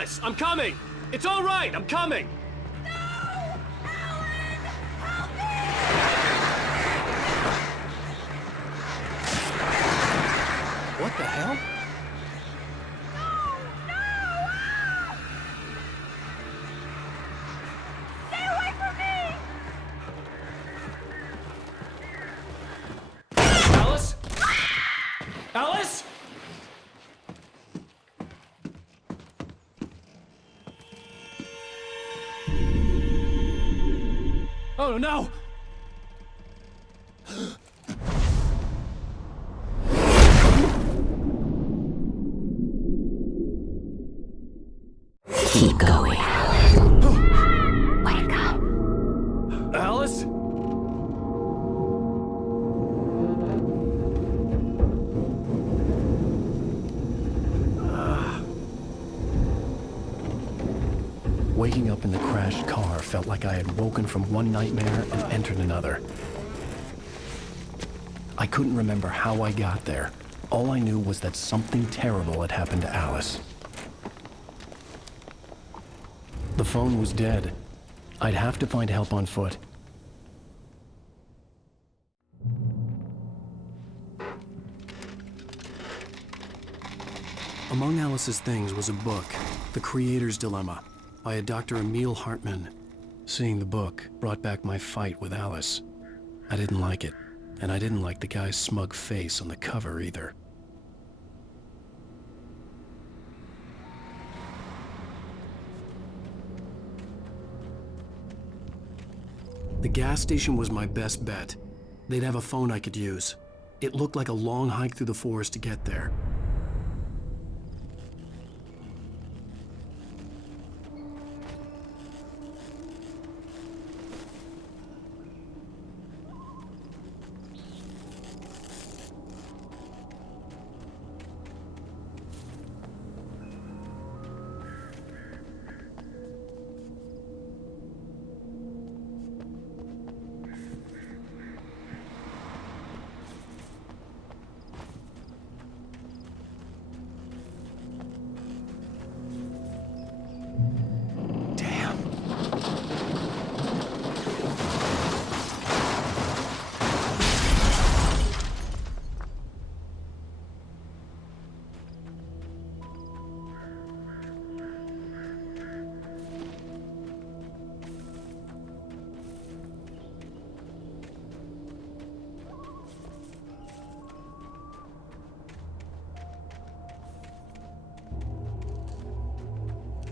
Alice, I'm coming! It's all right, I'm coming! No! Alan! Help me! What the hell? No! No! Ah! Stay away from me! Alice? Alice? Oh no! Keep going. Wake up. Alice? Waking up in the crashed car felt like I had woken from one nightmare and entered another. I couldn't remember how I got there. All I knew was that something terrible had happened to Alice. The phone was dead. I'd have to find help on foot. Among Alice's things was a book, The Creator's Dilemma, by a Dr. Emil Hartman. Seeing the book brought back my fight with Alice. I didn't like it, and I didn't like the guy's smug face on the cover either. The gas station was my best bet. They'd have a phone I could use. It looked like a long hike through the forest to get there.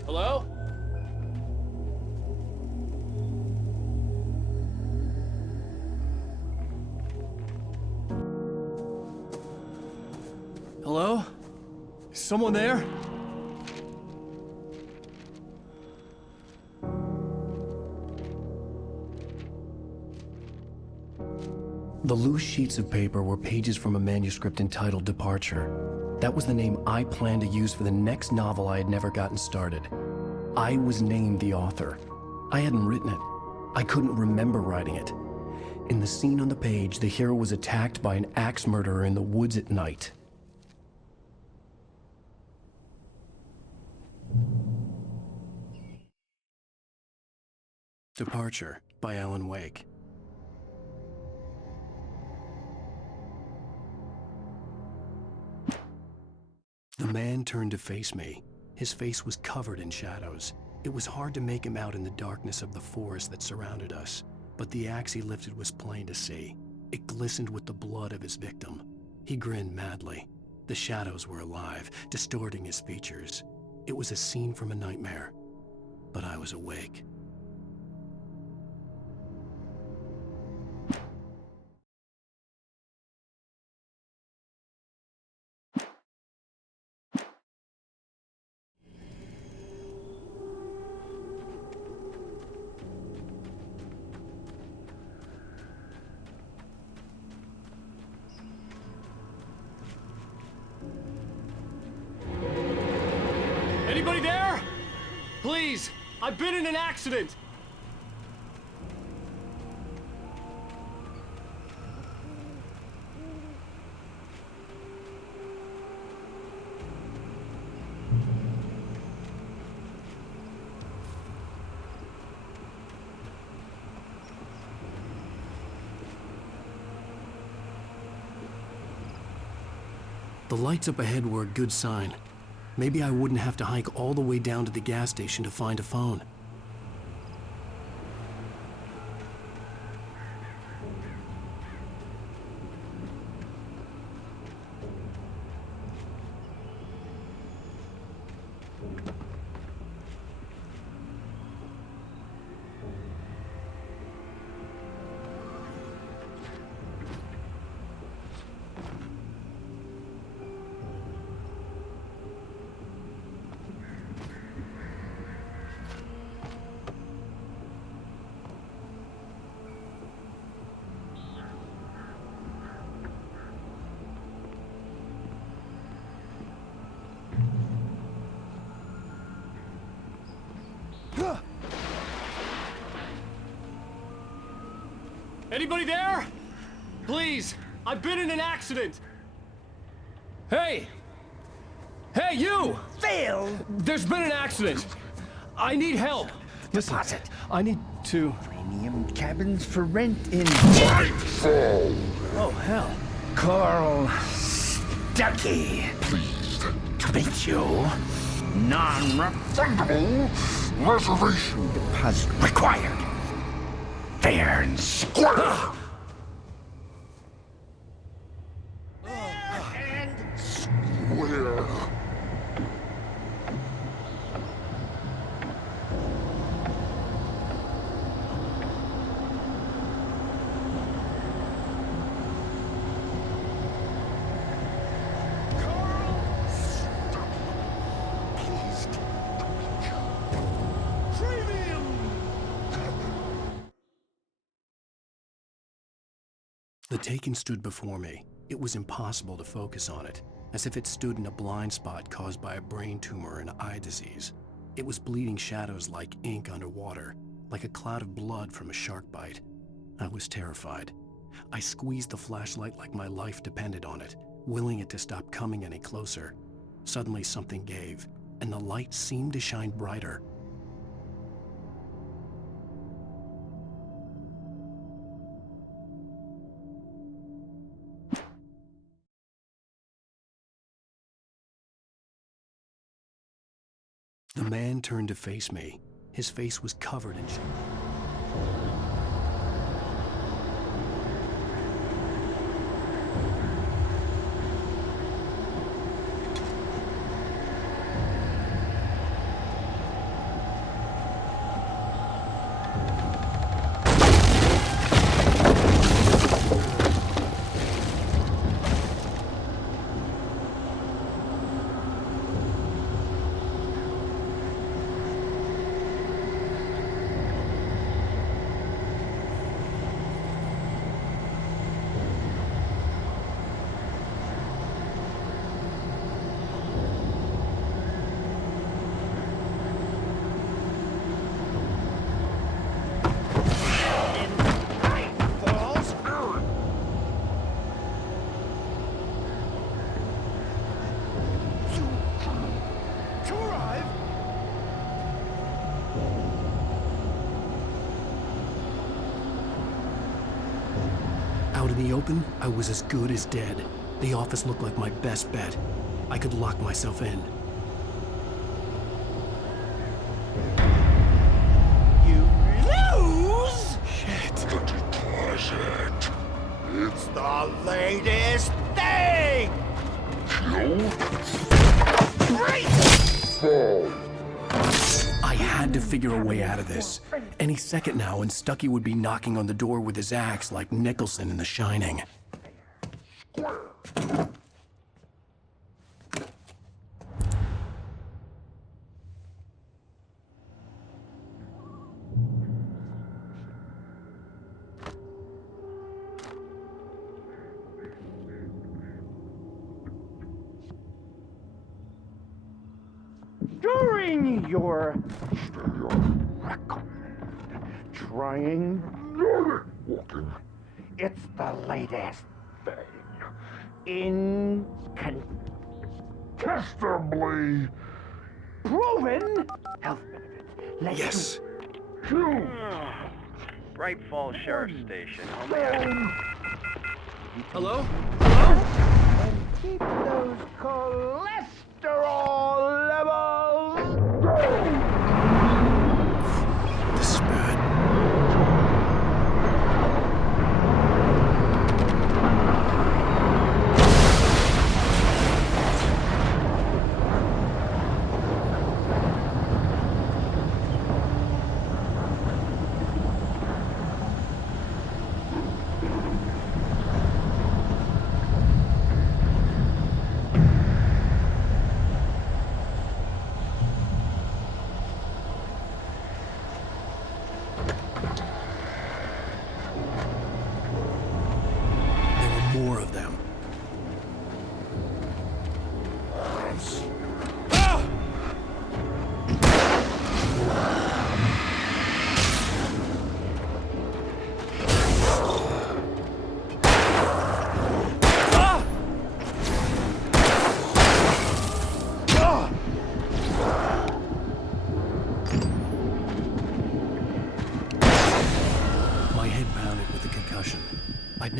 Hello? Hello? Is someone there? The loose sheets of paper were pages from a manuscript entitled Departure. That was the name I planned to use for the next novel I had never gotten started. I was named the author. I hadn't written it. I couldn't remember writing it. In the scene on the page, the hero was attacked by an axe murderer in the woods at night. Departure by Alan Wake. The man turned to face me. His face was covered in shadows. It was hard to make him out in the darkness of the forest that surrounded us, but the axe he lifted was plain to see. It glistened with the blood of his victim. He grinned madly. The shadows were alive, distorting his features. It was a scene from a nightmare, but I was awake. Anybody there? Please, I've been in an accident. The lights up ahead were a good sign. Maybe I wouldn't have to hike all the way down to the gas station to find a phone. Anybody there? Please, I've been in an accident. Hey! Hey, you! Phil! There's been an accident. I need help. Listen, Deposit. I need to... Premium cabins for rent in Oh, hell. Carl Stuckey. Pleased to meet you. Non-refundable reservation deposit required. Fair and square. And square. The Taken stood before me. It was impossible to focus on it, as if it stood in a blind spot caused by a brain tumor and eye disease. It was bleeding shadows like ink underwater, like a cloud of blood from a shark bite. I was terrified. I squeezed the flashlight like my life depended on it, willing it to stop coming any closer. Suddenly something gave, and the light seemed to shine brighter. The man turned to face me. His face was covered in Out in the open, I was as good as dead. The office looked like my best bet. I could lock myself in. You lose? Shit. The deposit. It's the latest thing! Great! I had to figure a way out of this. Any second now, and Stuckey would be knocking on the door with his axe like Nicholson in The Shining. During your trying walking, it's the latest thing. Incontestably proven health benefits. Let's Yes. Bright Falls Sheriff Station. Hello? and keep those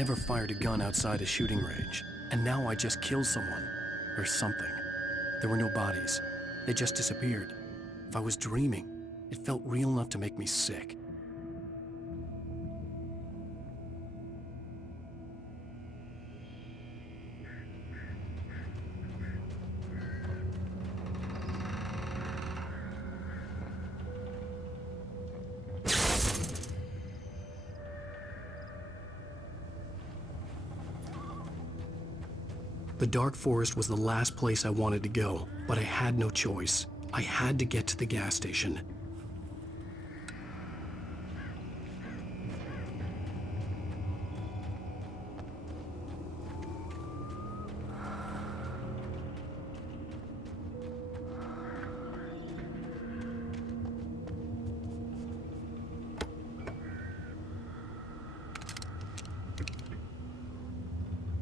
never fired a gun outside a shooting range, and now I just killed someone. Or something. There were no bodies. They just disappeared. If I was dreaming, it felt real enough to make me sick. The dark forest was the last place I wanted to go, but I had no choice. I had to get to the gas station.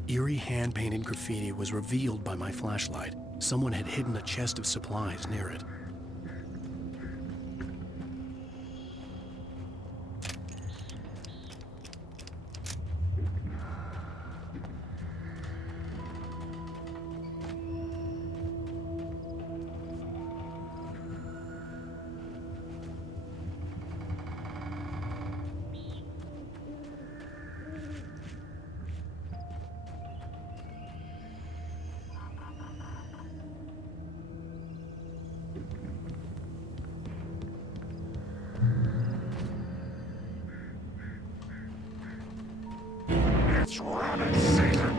Eerie hand-painted graffiti was revealed by my flashlight. Someone had hidden a chest of supplies near it. It's rabbit season!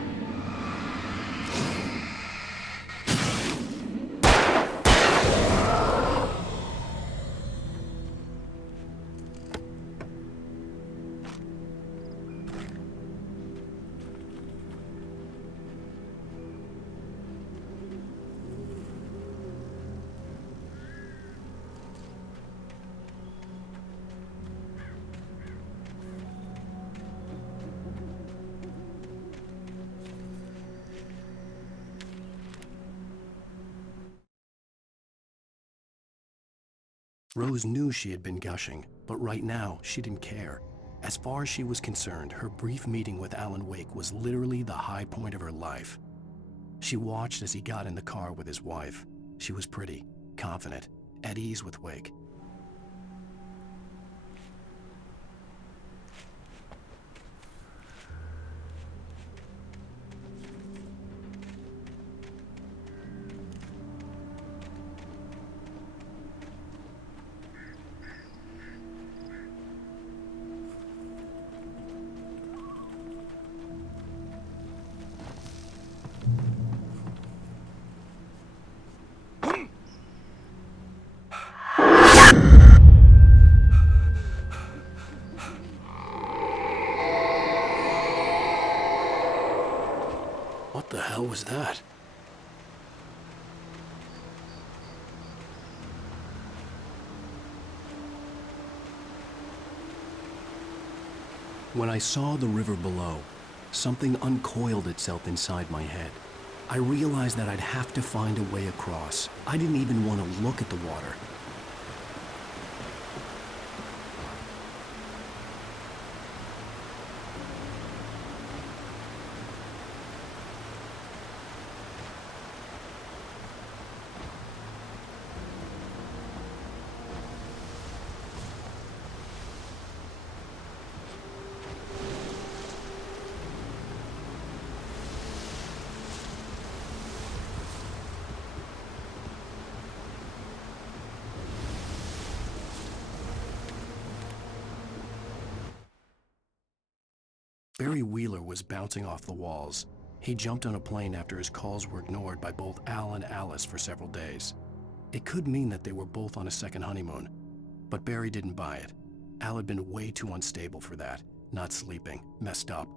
Rose knew she had been gushing, but right now, she didn't care. As far as she was concerned, her brief meeting with Alan Wake was literally the high point of her life. She watched as he got in the car with his wife. She was pretty, confident, at ease with Wake. What the hell was that? When I saw the river below, something uncoiled itself inside my head. I realized that I'd have to find a way across. I didn't even want to look at the water. Barry Wheeler was bouncing off the walls. He jumped on a plane after his calls were ignored by both Al and Alice for several days. It could mean that they were both on a second honeymoon, but Barry didn't buy it. Al had been way too unstable for that, not sleeping, messed up.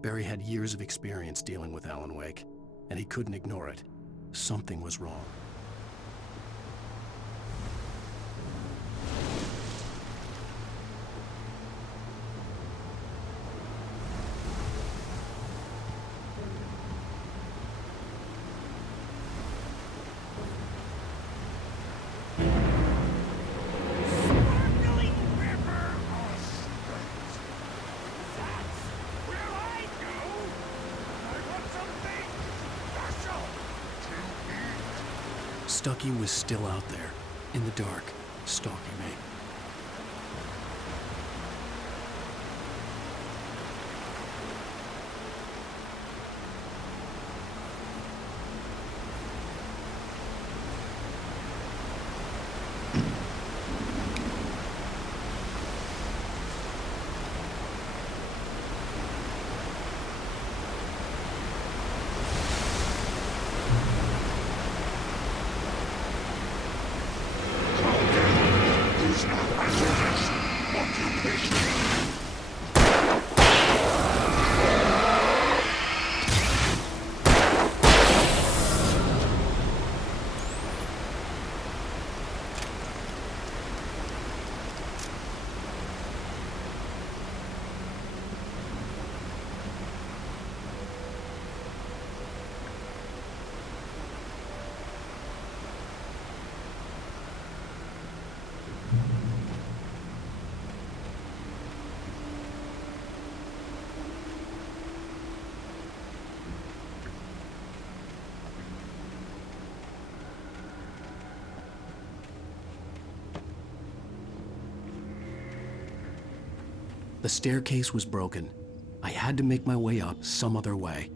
Barry had years of experience dealing with Alan Wake, and he couldn't ignore it. Something was wrong. Sparkling river or state. That's where I Stucky was still out there, in the dark, stalking me. The staircase was broken. I had to make my way up some other way.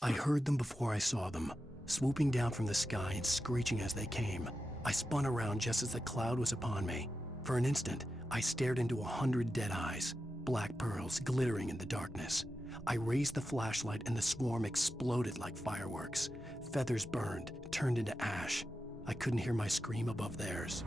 I heard them before I saw them, swooping down from the sky and screeching as they came. I spun around just as the cloud was upon me. For an instant, I stared into 100 dead eyes, black pearls glittering in the darkness. I raised the flashlight and the swarm exploded like fireworks. Feathers burned, turned into ash. I couldn't hear my scream above theirs.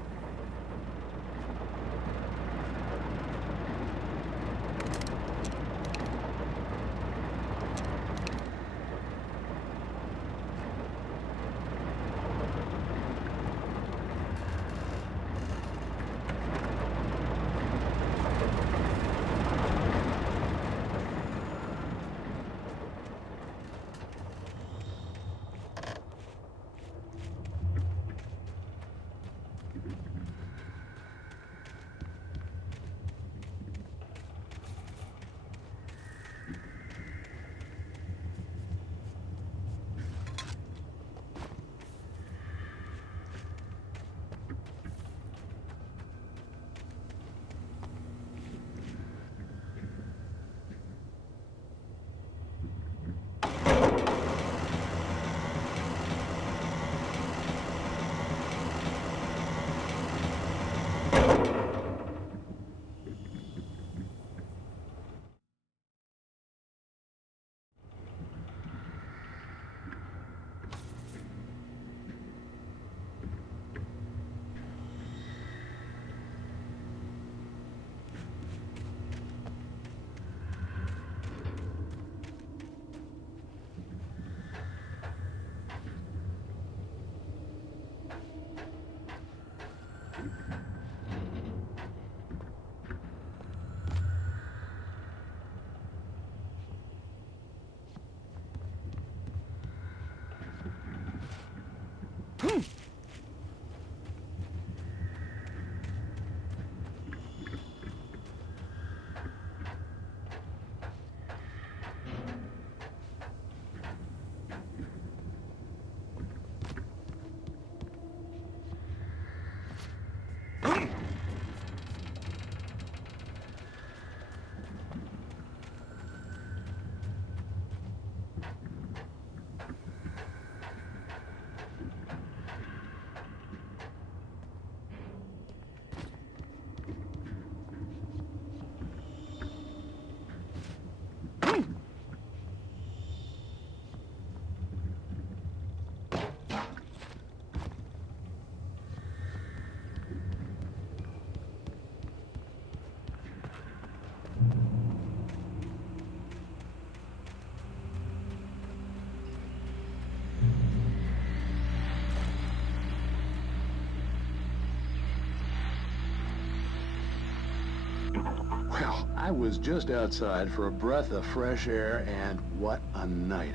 Well, I was just outside for a breath of fresh air, and what a night.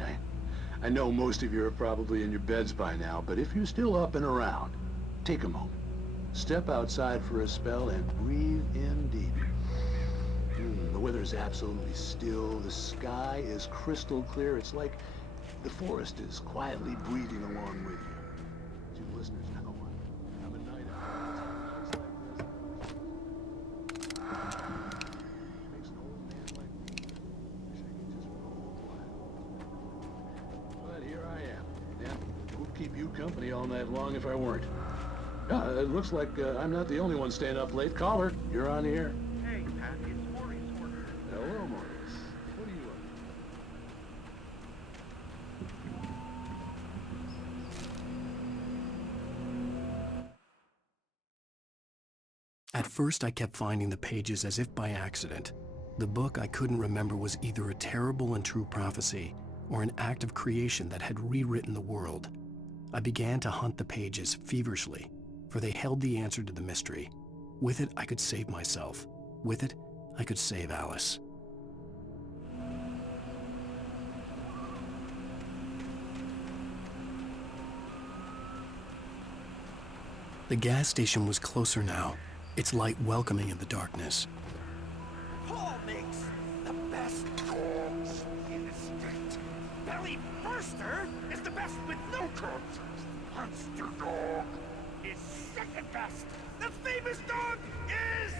I know most of you are probably in your beds by now, but if you're still up and around, take a moment. Step outside for a spell and breathe in deep. The weather's absolutely still. The sky is crystal clear. It's like the forest is quietly breathing along with you. You listeners know I'm a night owl. It's nights like this. Makes an old man like me wish I could just roll wild. But here I am. And it would keep you company all night long if I weren't. It looks like I'm not the only one staying up late. Caller, you're on the air. Hey, Pat, it's Maurice Order. Hello, Maurice. What are you up At first, I kept finding the pages as if by accident. The book I couldn't remember was either a terrible and true prophecy or an act of creation that had rewritten the world. I began to hunt the pages feverishly, for they held the answer to the mystery. With it, I could save myself. With it, I could save Alice. The gas station was closer now, its light welcoming in the darkness. Paul makes the best dogs in the state. Belly Burster is the best with no contest. Monster Dog is second best. The famous dog is...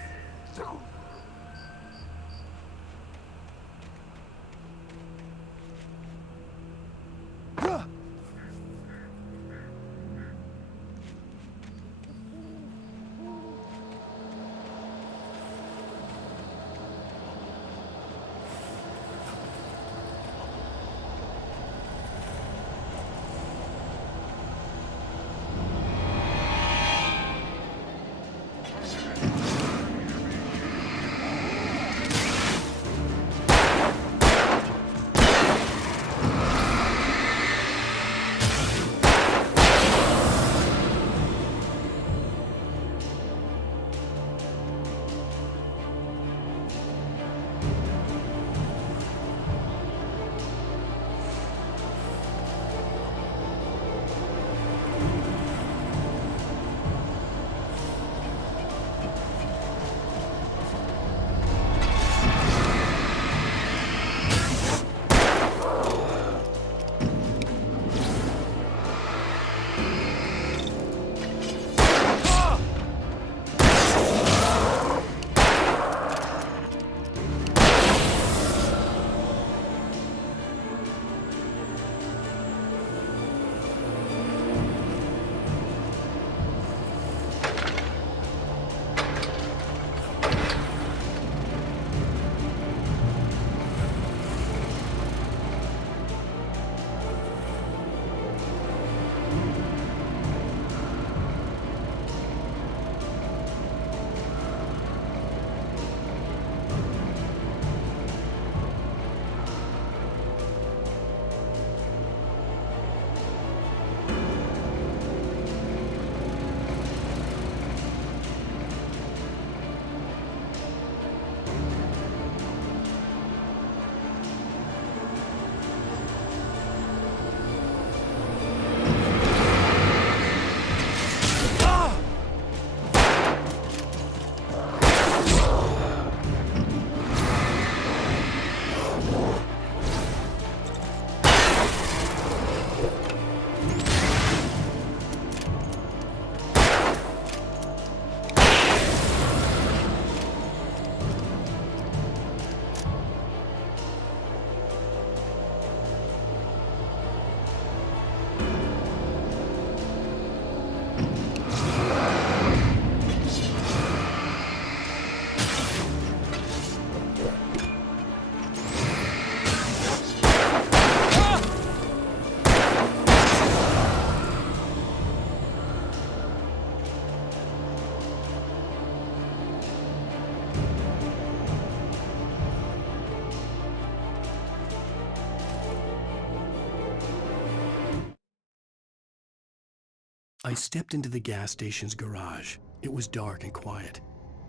I stepped into the gas station's garage. It was dark and quiet.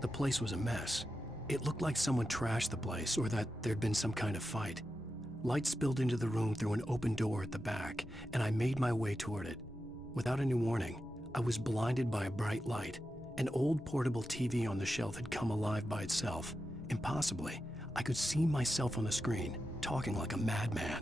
The place was a mess. It looked like someone trashed the place or that there'd been some kind of fight. Light spilled into the room through an open door at the back, and I made my way toward it. Without any warning, I was blinded by a bright light. An old portable TV on the shelf had come alive by itself. Impossibly, I could see myself on the screen, talking like a madman.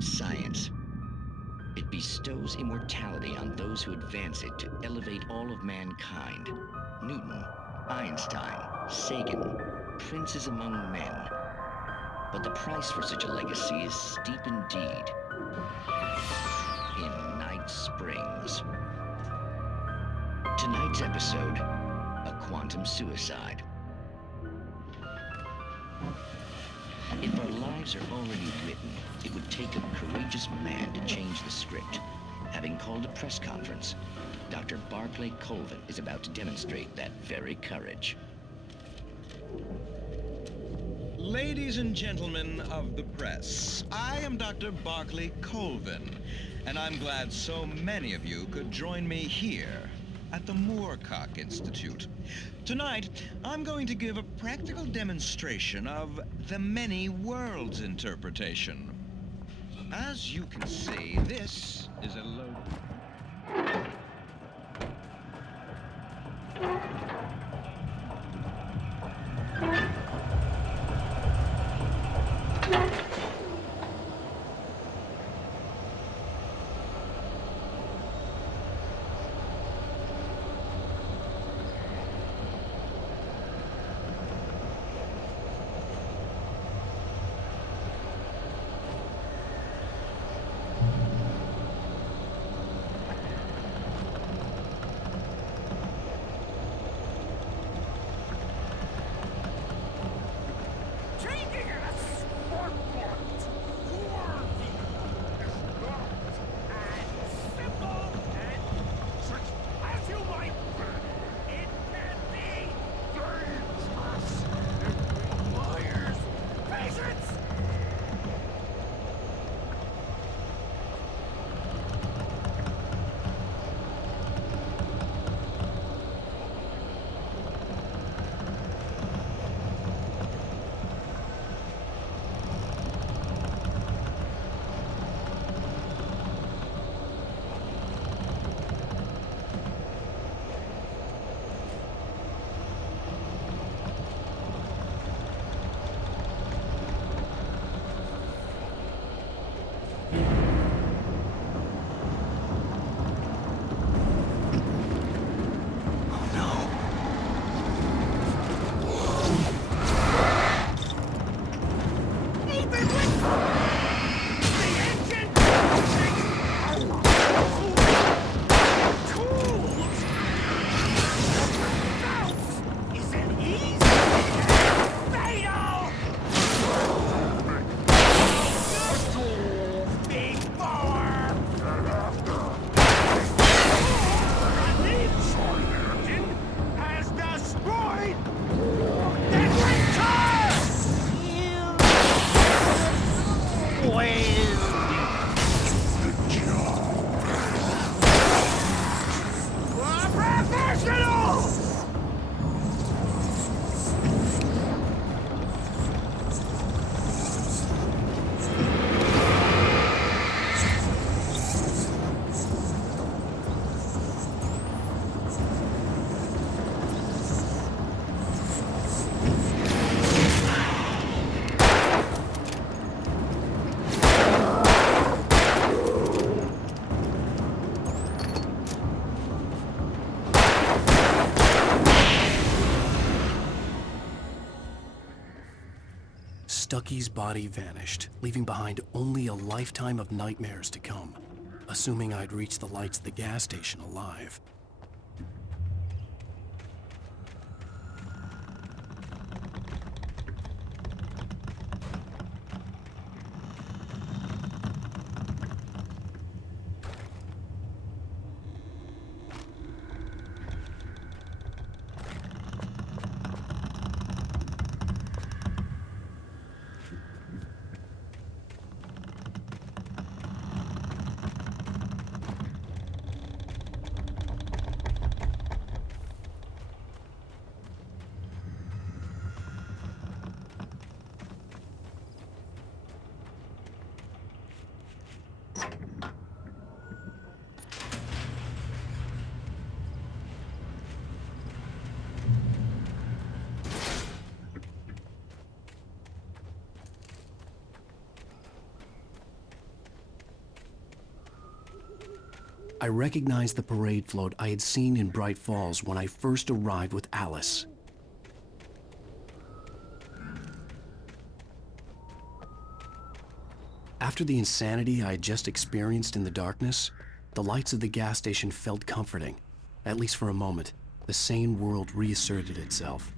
Science. It bestows immortality on those who advance it to elevate all of mankind. Newton, Einstein, Sagan, princes among men. But the price for such a legacy is steep indeed. In Night Springs. Tonight's episode, a quantum suicide. If our lives are already written, it would take a courageous man to change the script. Having called a press conference, Dr. Barclay Colvin is about to demonstrate that very courage. Ladies and gentlemen of the press, I am Dr. Barclay Colvin, and I'm glad so many of you could join me here at the Moorcock Institute. Tonight, I'm going to give a practical demonstration of the many worlds interpretation. As you can see, this is a load... Ducky's body vanished, leaving behind only a lifetime of nightmares to come, assuming I'd reached the lights of the gas station alive. I recognized the parade float I had seen in Bright Falls when I first arrived with Alice. After the insanity I had just experienced in the darkness, the lights of the gas station felt comforting. At least for a moment, the sane world reasserted itself.